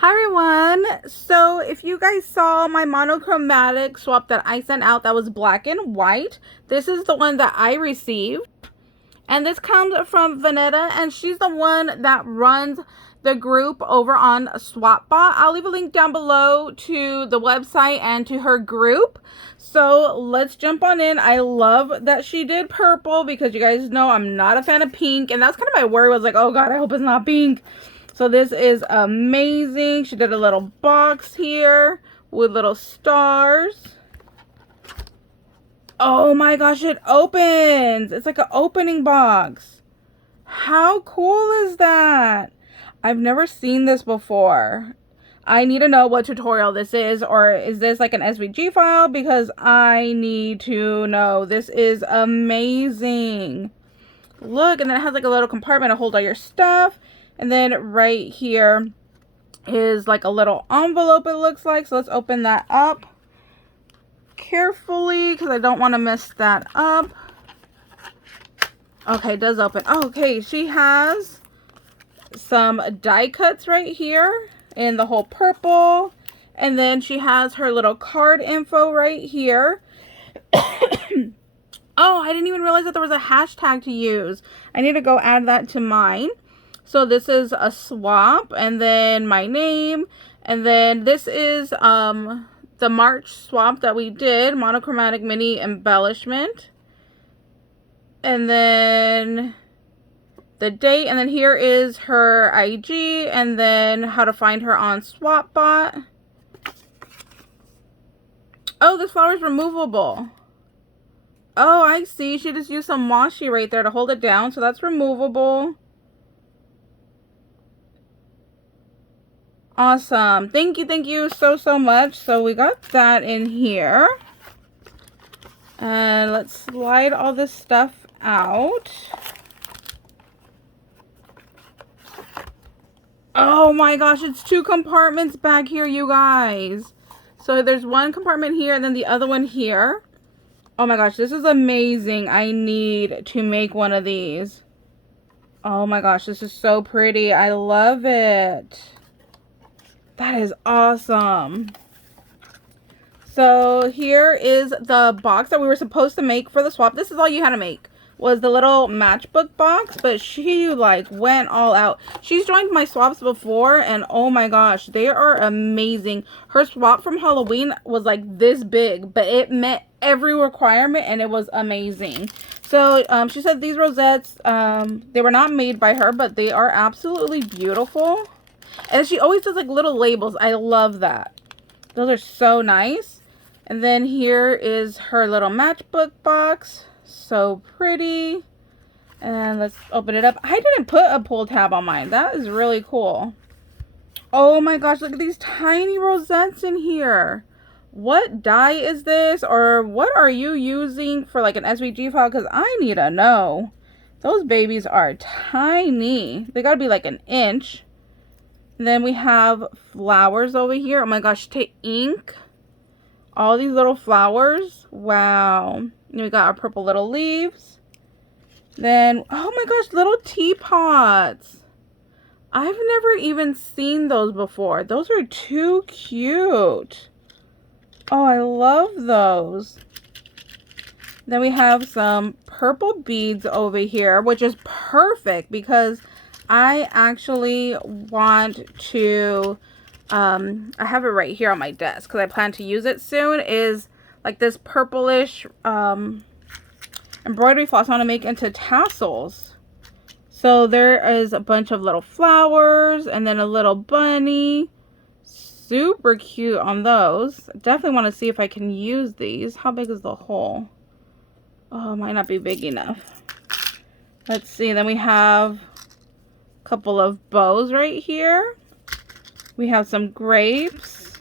Hi everyone. So if you guys saw my monochromatic swap that I sent out that was black and white, this is the one that I received. And this comes from Vanetta, and she's the one that runs the group over on SwapBot. I'll leave a link down below to the website and to her group. So let's jump on in. I love that she did purple because you guys know I'm not a fan of pink. And that's kind of my worry, was like, oh God, I hope it's not pink. So this is amazing. She did a little box here with little stars. Oh my gosh, it opens. It's like an opening box. How cool is that? I've never seen this before. I need to know what tutorial this is, or is this like an SVG file? Because I need to know. This is amazing. Look, and then it has like a little compartment to hold all your stuff. And then right here is like a little envelope, it looks like. So let's open that up carefully because I don't want to mess that up. Okay, it does open. Oh, okay, she has some die cuts right here in the whole purple. And then she has her little card info right here. Oh, I didn't even realize that there was a hashtag to use. I need to go add that to mine. So this is a swap, and then my name, and then this is the March swap that we did, monochromatic mini embellishment, and then the date, and then here is her IG, and then how to find her on SwapBot. Oh, this flower is removable. Oh, I see. She just used some washi right there to hold it down, so that's removable. Awesome. Thank you so much. So we got that in here. And let's slide all this stuff out. Oh my gosh, it's two compartments back here, you guys. So there's one compartment here and then the other one here. Oh my gosh, this is amazing. I need to make one of these. Oh my gosh, this is so pretty. I love it. That is awesome. So here is the box that we were supposed to make for the swap. This is all you had to make, was the little matchbook box, but she like went all out. She's joined my swaps before, and oh my gosh, they are amazing. Her swap from Halloween was like this big, but it met every requirement and it was amazing. So she said these rosettes, they were not made by her, but they are absolutely beautiful. And she always does like little labels. I love that. Those are so nice. And then here is her little matchbook box. So pretty. And let's open it up. I didn't put a pull tab on mine. That is really cool. Oh my gosh, look at these tiny rosettes in here. What dye is this? Or what are you using for like an SVG file? Because I need to know. Those babies are tiny. They gotta be like an inch. Then we have flowers over here. Oh my gosh, to ink all these little flowers. Wow. And we got our purple little leaves. Then, oh my gosh, little teapots. I've never even seen those before. Those are too cute. Oh, I love those. Then we have some purple beads over here, which is perfect because I actually want to, I have it right here on my desk because I plan to use it soon, is like this purplish embroidery floss I want to make into tassels. So there is a bunch of little flowers and then a little bunny. Super cute on those. Definitely want to see if I can use these. How big is the hole? Oh, it might not be big enough. Let's see. Then we have couple of bows right here. We have some grapes,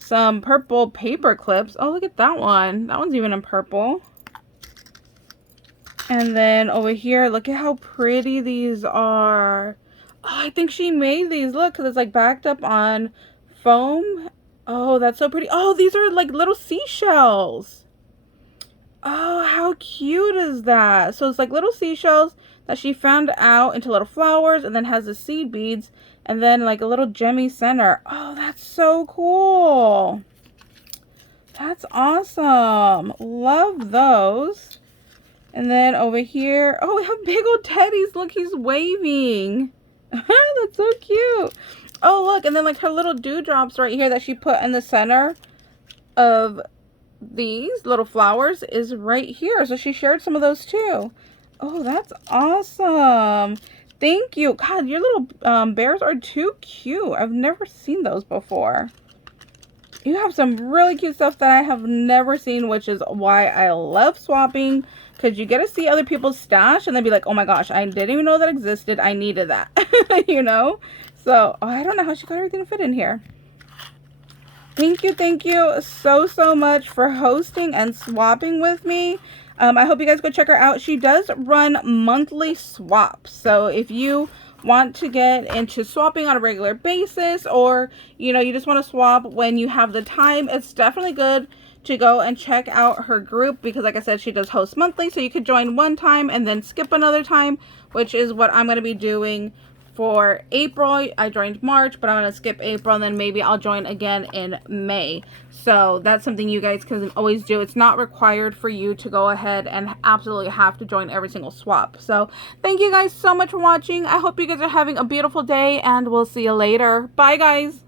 some purple paper clips. Oh, look at that one. That one's even in purple. And then over here, look at how pretty these are. Oh, I think she made these. Look, because it's like backed up on foam. Oh, that's so pretty. Oh, these are like little seashells. Oh, how cute is that? So it's like little seashells. that she found out into little flowers, and then has the seed beads, and then like a little gemmy center. Oh, that's so cool. That's awesome. Love those. And then over here, oh, we have big old teddies. Look, he's waving. That's so cute. Oh, look, and then like her little dewdrops right here that she put in the center of these little flowers is right here. So she shared some of those too. Oh, that's awesome. Thank you. God, your little bears are too cute. I've never seen those before. You have some really cute stuff that I have never seen, which is why I love swapping, because you get to see other people's stash and then be like, oh my gosh, I didn't even know that existed. I needed that, you know? So, oh, I don't know how she got everything to fit in here. Thank you so much for hosting and swapping with me. I hope you guys go check her out. She does run monthly swaps. So if you want to get into swapping on a regular basis, or you know, you just want to swap when you have the time, it's definitely good to go and check out her group, because like I said, she does host monthly, so you could join one time and then skip another time, which is what I'm going to be doing for April. I joined March, but I'm going to skip April, and then maybe I'll join again in May. So that's something you guys can always do. It's not required for you to go ahead and absolutely have to join every single swap. So thank you guys so much for watching. I hope you guys are having a beautiful day, and we'll see you later. Bye guys.